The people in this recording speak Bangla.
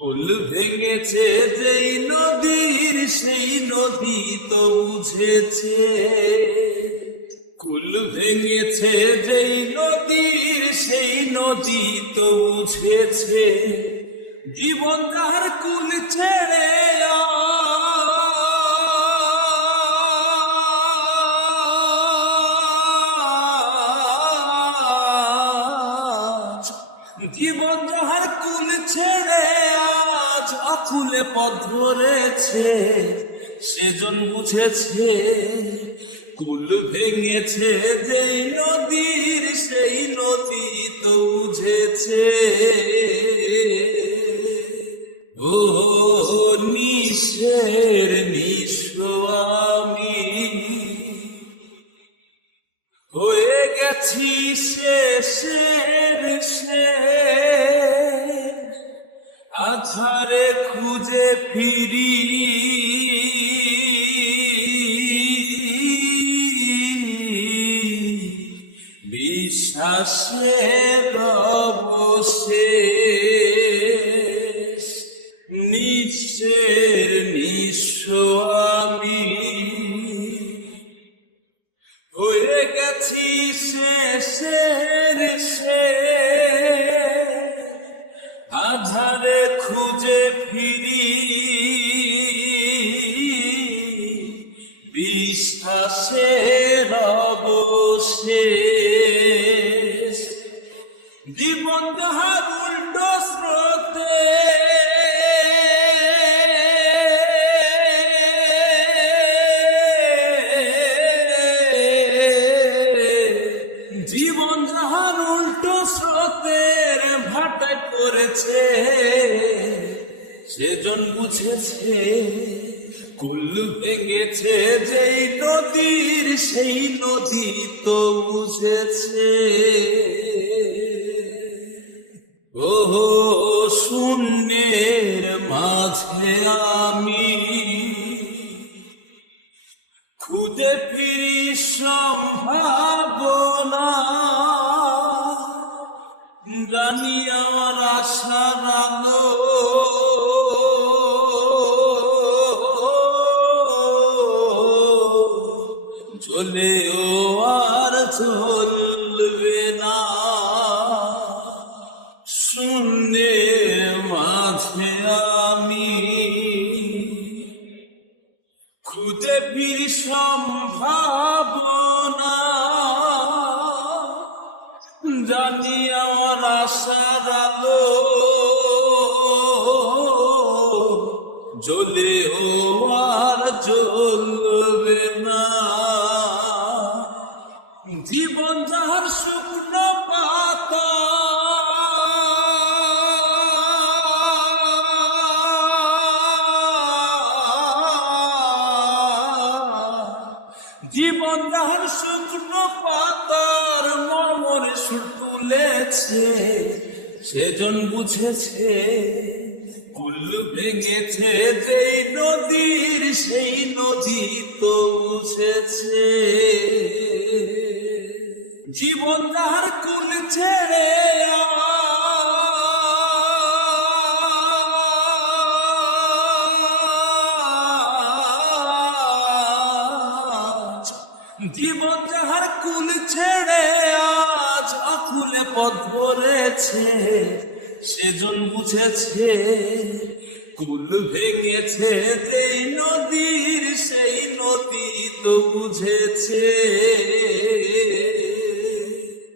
কুল ভেঙেছে যেই নদীর সেই নদী তো বুঝেছে। কুল ভেঙেছে যেই নদীর সেই নদী তো বুঝেছে। জীবন তার কুল ছেড়ে জীবন যাহার কুল ছেড়ে আজ অকুলে পথ ধরেছে, সেজন বুঝেছে। কুল ভেঙেছে যেই নদীর সেই নদী তো বুঝেছে। ও নিশের নিঃস্ব আমি হয়ে গেছি শেষের শেষ, আধারে খুঁজে ফিরি বিশ্বাসের অবশেষ। নিঃস্বের নিঃস্ব আমি হয়ে গেছি শেষের শেষ, আধারে খুঁজে ফিরি বিশ্বাসের অবশেষ। জীবন যাহার উল্টো স্রোতে জীবন যাহার উল্টো স্রোতের ভাটায় করেছে, সেজন বুঝেছে। কুল ভেঙেছে যেই নদীর সেই নদী তো বুঝেছে। ও শূন্যের মাঝে আমি খুঁজে ফিরি সম্ভাবনা, জানি আমার আশার আলো জ্বলেও আর জ্বলবে না। শূন্যের মাঝে আমি খুঁজে ফিরি সম্ভাবনা, জানি আমার আশার আলো জ্বলেও আর জ্বলবে না। জীবন যাহার শুকনো পাতা জীবন যাহার শুকনো পাতার মর্মর সুর তুলেছে, সেজন বুঝেছে। কুল ভেঙেছে যেই নদীর সেই নদী তো বুঝেছে। জীবন যাহার কুল ছেড়ে জীবন যাহার কুল ছেড়ে আজ অকুলে পথ ধরেছে, সেজন বুঝেছে। কুল ভেঙেছে যেই নদীর সেই নদী তো বুঝেছে।